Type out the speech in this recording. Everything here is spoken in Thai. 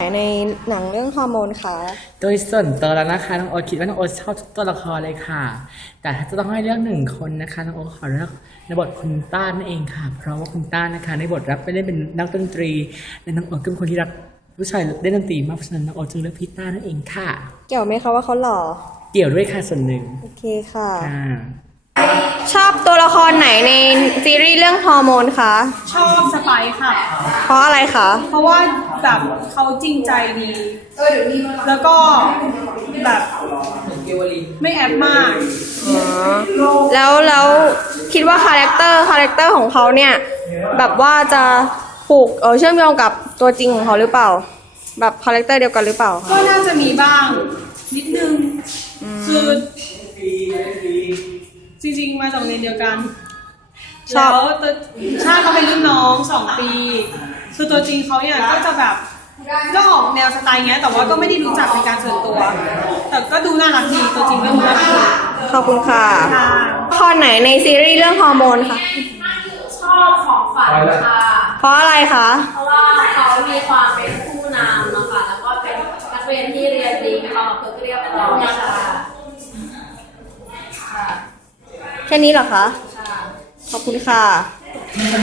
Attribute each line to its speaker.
Speaker 1: ในหนังเรื่องฮอร์โมนคะ
Speaker 2: โดยส่วนตัวแล้วนะคะน้องโอ๊ตคิดว่าน้องโอ๊ตชอบทุกตัวละครเลยค่ะแต่ถ้าจะต้องให้เลือกหนึ่งคนนะคะน้องโอ๊ตขอเลือกในบทคุณต้านั่นเองค่ะเพราะว่าคุณต้านะคะในบทรับไปเล่นเป็นนักดนตรีและน้องโอ๊ตก็เป็นคนที่รักผู้ชายเล่นดนตรีมากเพราะฉะนั้นน้องโอ๊ตจึงเลือกพี่ต้านั่นเองค่ะ
Speaker 1: เกี่ยวไหมคะว่าเขาหล่อ
Speaker 2: เกี่ยวด้วยค่ะส่วนหนึ่ง
Speaker 1: โอเคค่ะ
Speaker 2: ช
Speaker 1: อบตัวละครไหนในซีรีส์เรื่องฮอร์โมนคะ
Speaker 3: ชอบสไปซ์ค่ะ
Speaker 1: เพราะอะไรคะ
Speaker 3: เพราะว่าแบบเขาจริงใจดีแล้วก็แบบไม่แอบมาก
Speaker 1: แล้วคิดว่าคาแรคเตอร์ของเขาเนี่ยแบบว่าจะผูกเชื่อมโยงกับตัวจริงของเขาหรือเปล่าแบบคาแรคเตอร์เดียวกันหรือเปล่า
Speaker 3: ก็น่าจะมีบ้างนิดนึงคือจริงๆมาจากโรงเรียนเดียวกันแล้วใช่เขาเป็นรุ่นน้อง2 ปีคือตัวจริงเขาเนี่ยก็จะแบบก็ออกแนวสไตล์เงี้ยแต่ว่าก็ไม่ได้รู้จักในการส่วนตัวแต่ก็ดูน่ารักดีตัวจริงก็ดูน่ารักดี
Speaker 1: ขอบคุณค่ะข้อไหนในซีรีส์เรื่องฮอร์โมนคะ
Speaker 4: ชอบของฝันค่ะ
Speaker 1: เพราะอะไรคะ
Speaker 4: เพราะว่าเขามีความเป็นผู้นำนะคะแล้วก็เป็นนักเรียนที่เรียนดีมีความเพื่อเรียบร้อยค่ะ
Speaker 1: แค่นี้เหรอคะขอบคุณค่ะ